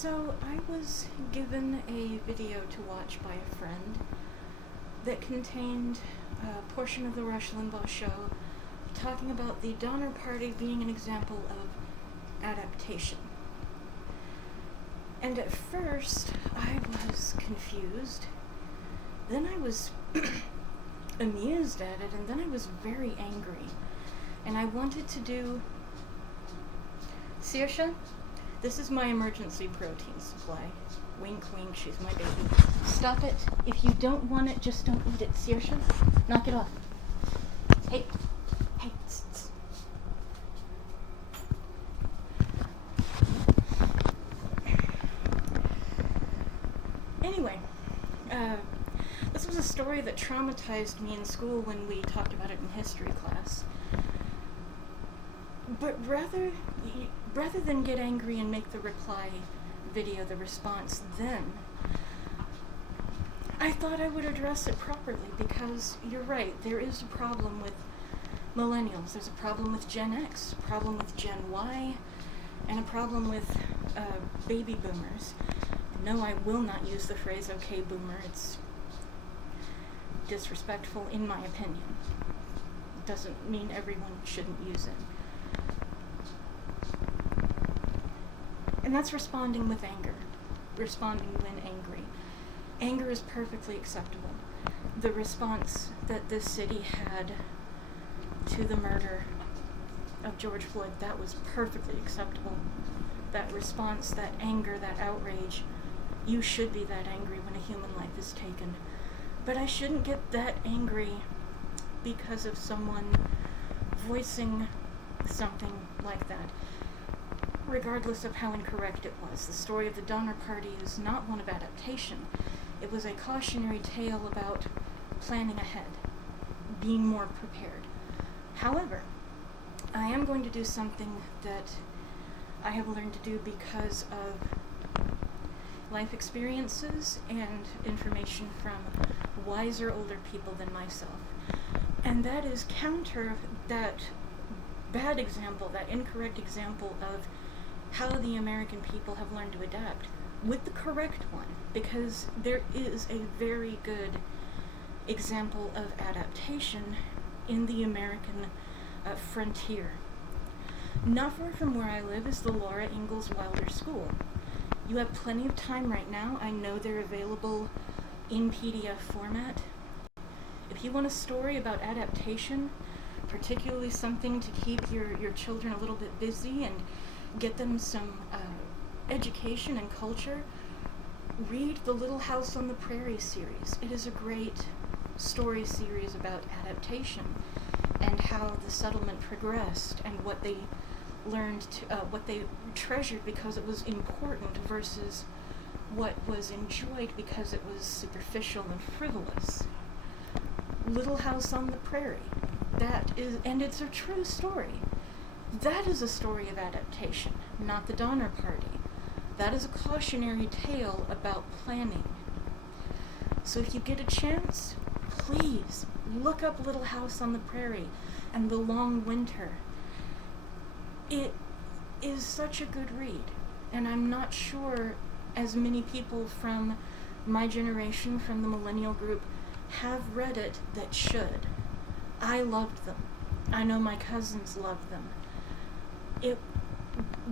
So I was given a video to watch by a friend that contained a portion of the Rush Limbaugh show talking about the Donner Party being an example of adaptation. And at first, I was confused. Then I was amused at it, and then I was very angry. And I wanted to do... Saoirse, this is my emergency protein supply. Wink, wink, she's my baby. Stop it. If you don't want it, just don't eat it. Saoirse, knock it off. Hey, hey, tss, tss. Anyway, this was a story that traumatized me in school when we talked about it in history class. But rather than get angry and make the reply video the response then, I thought I would address it properly, because you're right, there is a problem with millennials, there's a problem with Gen X, a problem with Gen Y, and a problem with baby boomers. No, I will not use the phrase okay boomer, it's disrespectful in my opinion. It doesn't mean everyone shouldn't use it. And that's responding with anger. Responding when angry. Anger is perfectly acceptable. The response that this city had to the murder of George Floyd, that was perfectly acceptable. That response, that anger, that outrage, you should be that angry when a human life is taken. But I shouldn't get that angry because of someone voicing something like that, regardless of how incorrect it was. The story of the Donner Party is not one of adaptation. It was a cautionary tale about planning ahead, being more prepared. However, I am going to do something that I have learned to do because of life experiences and information from wiser older people than myself. And that is counter that bad example, that incorrect example of how the American people have learned to adapt with the correct one, because there is a very good example of adaptation in the American frontier. Not far from where I live is the Laura Ingalls Wilder School. You have plenty of time right now. I know they're available in PDF format. If you want a story about adaptation, particularly something to keep your children a little bit busy and get them some education and culture, read the Little House on the Prairie series. It is a great story series about adaptation and how the settlement progressed and what they learned to, what they treasured because it was important versus what was enjoyed because it was superficial and frivolous. Little House on the Prairie. That is, and it's a true story. That is a story of adaptation, not the Donner Party. That is a cautionary tale about planning. So if you get a chance, please look up Little House on the Prairie and The Long Winter. It is such a good read, and I'm not sure as many people from my generation, from the millennial group, have read it that should. I loved them. I know my cousins loved them.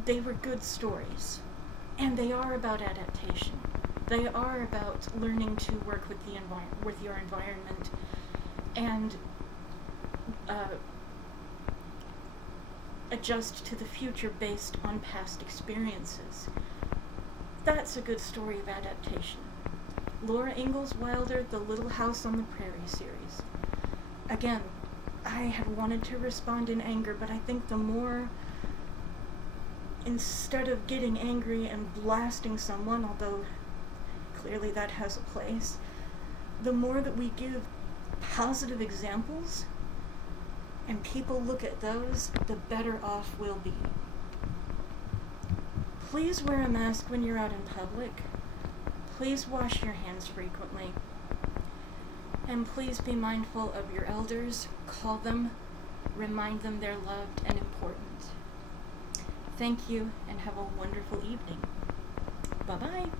They were good stories, and they are about adaptation. They are about learning to work with with your environment and adjust to the future based on past experiences. That's a good story of adaptation. Laura Ingalls Wilder, The Little House on the Prairie series. Again, I had wanted to respond in anger, but I think the more, instead of getting angry and blasting someone, although clearly that has a place, the more that we give positive examples and people look at those, the better off we'll be. Please wear a mask when you're out in public. Please wash your hands frequently. And please be mindful of your elders. Call them, remind them they're loved and important. Thank you, and have a wonderful evening. Bye-bye.